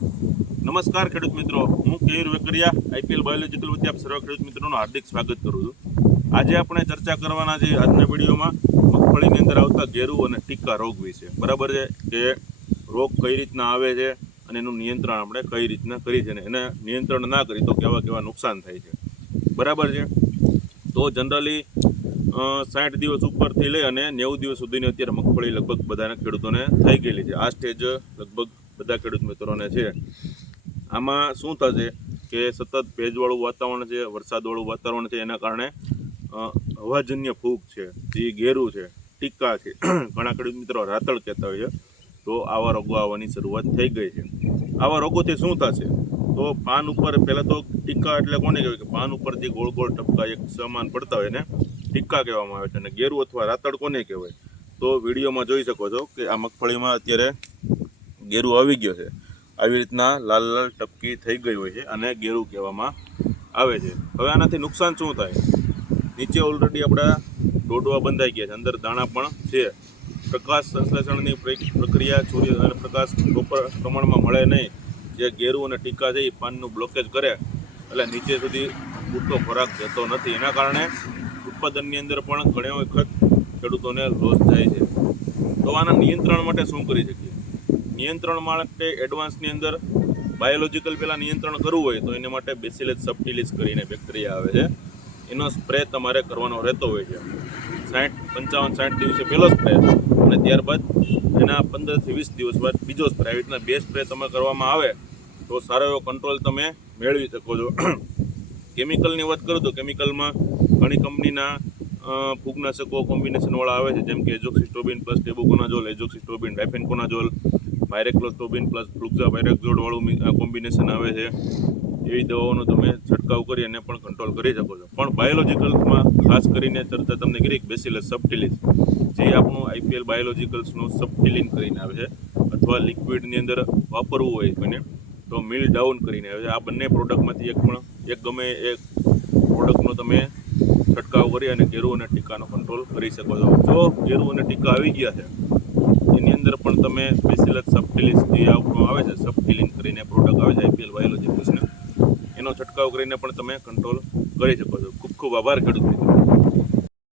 નમસ્કાર ખેડૂત મિત્રો. હું કેયુર વેકરિયા, આઈપીએલ બાયોલોજીકલ વતી આપ સર્વ ખેડૂત મિત્રોનું હાર્દિક સ્વાગત કરું છું. આજે આપણે ચર્ચા કરવાના છે આજના વિડીયોમાં મગફળીની અંદર આવતા ગેરુ અને ટીકા રોગ વિશે. બરાબર છે કે રોગ કઈ રીતના આવે છે અને એનું નિયંત્રણ આપણે કઈ રીતના કરી છે અને એને નિયંત્રણ ના કરી તો કેવા કેવા નુકસાન થાય છે. બરાબર છે? તો જનરલી સાઠ દિવસ ઉપરથી લઈ અને નેવું દિવસ સુધીની અત્યારે મગફળી લગભગ બધાના ખેડૂતોને થઈ ગયેલી છે. આ સ્ટેજ લગભગ બધા ખેડૂત મિત્રોને છે. આમાં શું થશે કે સતત ભેજવાળું વાતાવરણ છે, વરસાદવાળું વાતાવરણ છે, એના કારણે હવાજન્ય ફૂગ છે, જે ગેરું છે, ટીકા છે. ઘણા ખેડૂત મિત્રો રાતળ કહેતા હોય છે. તો આવા રોગો આવવાની શરૂઆત થઈ ગઈ છે. આવા રોગોથી શું થશે? તો પાન ઉપર પહેલાં તો ટીકા એટલે કોને કહેવાય? કે પાન ઉપર જે ગોળ ગોળ ટપકા એક સમાન પડતા હોય એને ટીકા કહેવામાં આવે છે. અને ગેરું અથવા રાતળ કોને કહેવાય? તો વિડીયોમાં જોઈ શકો છો કે આ મગફળીમાં અત્યારે ગેરું આવી ગયો છે. આવી રીતના લાલ લાલ ટપકી થઈ ગઈ હોય છે અને ગેરું કહેવામાં આવે છે. હવે આનાથી નુકસાન શું થાય? નીચે ઓલરેડી આપણા ડોડવા બંધાઈ ગયા છે. અંદર દાણા પણ છે. પ્રકાશ સંશ્લેષણની પ્રક્રિયા સૂર્ય અને પ્રકાશ પ્રોપર પ્રમાણમાં મળે નહીં. જે ગેરું અને ટીકા છે એ પાનનું બ્લોકેજ કરે. એટલે નીચે સુધી પૂરતો ખોરાક જતો નથી. એના કારણે ઉત્પાદનની અંદર પણ ઘણી વખત ખેડૂતોને લોસ થાય છે. તો આના નિયંત્રણ માટે શું કરી શકીએ? નિયંત્રણ માટે એડવાન્સની અંદર બાયોલોજિકલ પહેલાં નિયંત્રણ કરવું હોય તો એને માટે બેસિલેજ સબટિલિસ કરીને બેક્ટેરિયા આવે છે. એનો સ્પ્રે તમારે કરવાનો રહેતો હોય છે. સાઠ, પંચાવન, સાઠ દિવસે પહેલો સ્પ્રે અને ત્યારબાદ એના પંદરથી વીસ દિવસ બાદ બીજો સ્પ્રે. આવી રીતના બે સ્પ્રે તમે કરવામાં આવે તો સારો એવો કંટ્રોલ તમે મેળવી શકો છો. કેમિકલની વાત કરું તો કેમિકલમાં ઘણી કંપનીના ફૂગનાશકો કોમ્બિનેશનવાળા આવે છે. જેમ કે azoxystrobin, plus tebuconazole, azoxystrobin difenoconazole pyraclostrobin plus ફ્લુક્ઝા વાયરેક્ઝોડવાળું કોમ્બિનેશન આવે છે. એવી દવાઓનો તમે છંટકાવ કરી અને પણ કંટ્રોલ કરી શકો છો. પણ બાયોલોજિકલ્સમાં ખાસ કરીને ચર્ચા તમને કરી બેસિલસ સબટિલિસ જે આપણું આઈપીએલ બાયોલોજિકલ્સનું સબટિલિન કરીને આવે છે, અથવા લિક્વિડની અંદર વાપરવું હોય કોઈને, તો મિલ ડાઉન કરીને આવે છે. આ બંને પ્રોડક્ટમાંથી એક પણ, એક ગમે એક પ્રોડક્ટનો તમે છંટકાવ કરી અને ગેરુ અને ટીકાનો કંટ્રોલ કરી શકો છો. જો ગેરુ અને ટીકા આવી ગયા છે અંદર પણ તમે સ્પેશિયલ સબટિલિસ જે આવે છે સબટિલિન કરીને પ્રોડક્ટ આવે છે આઈપીએલ બાયોલોજિકલ્સને એનો છંટકાવ કરીને પણ તમે કંટ્રોલ કરી શકો છો. ખૂબ ખૂબ આભાર ખેડૂત મિત્રો.